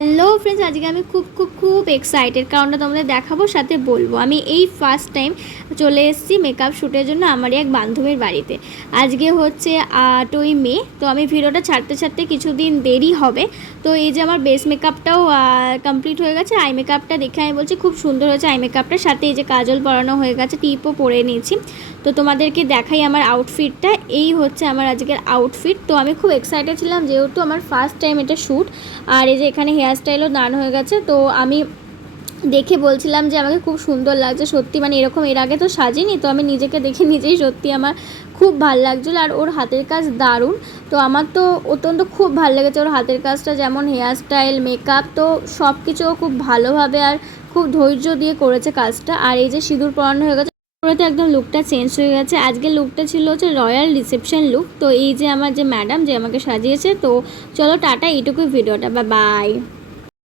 Hello friends, আজকে আমি খুব খুব খুব এক্সাইটেড, কারণটা তোমাদের দেখাবো, সাথে বলবো। আমি এই ফার্স্ট টাইম চলে এসেছি মেকআপ শ্যুটের জন্য আমার এক বান্ধবীর বাড়িতে। আজকে হচ্ছে 8ই মে। তো আমি ভিডিওটা ছাড়তে ছাড়তে কিছুদিন দেরি হবে। তো এই যে আমার বেস মেকআপটাও কমপ্লিট হয়ে গেছে। আই মেকআপটা দেখে আমি বলছি খুব সুন্দর হয়েছে আই মেকআপটার সাথে। এই যে কাজল পরানো হয়ে গেছে, টিপও পরে নিয়েছি। তো তোমাদেরকে দেখাই আমার আউটফিটটা। এই হচ্ছে আমার আজকের আউটফিট। তো আমি খুব এক্সাইটেড ছিলাম যেহেতু আমার ফার্স্ট টাইম এটা শ্যুট। আর এই যে এখানে হেয়ার স্টাইলও দান হয়ে গেছে। তো আমি দেখে বলছিলাম যে আমাকে খুব সুন্দর লাগছে সত্যি, মানে এরকম এর আগে তো সাজিনি। তো আমি নিজেকে দেখে নিজেই সত্যি আমার খুব ভালো লাগছিলো। আর ওর হাতের কাজ দারুণ। তো আমার তো অত্যন্ত খুব ভালো লেগেছে ওর হাতের কাজটা, যেমন হেয়ার স্টাইল, মেকআপ, তো সব কিছু খুব ভালোভাবে আর খুব ধৈর্য দিয়ে করেছে কাজটা। আর এই যে সিঁদুর পরানো হয়ে গেছে, পুরোতে একদম লুকটা চেঞ্জ হয়ে গেছে। আজকের লুকটা ছিল হচ্ছে রয়্যাল রিসেপশন লুক। তো এই যে আমার যে ম্যাডাম যে আমাকে সাজিয়েছে। তো চলো টাটা, এইটুকুই ভিডিওটা, বাই বাই।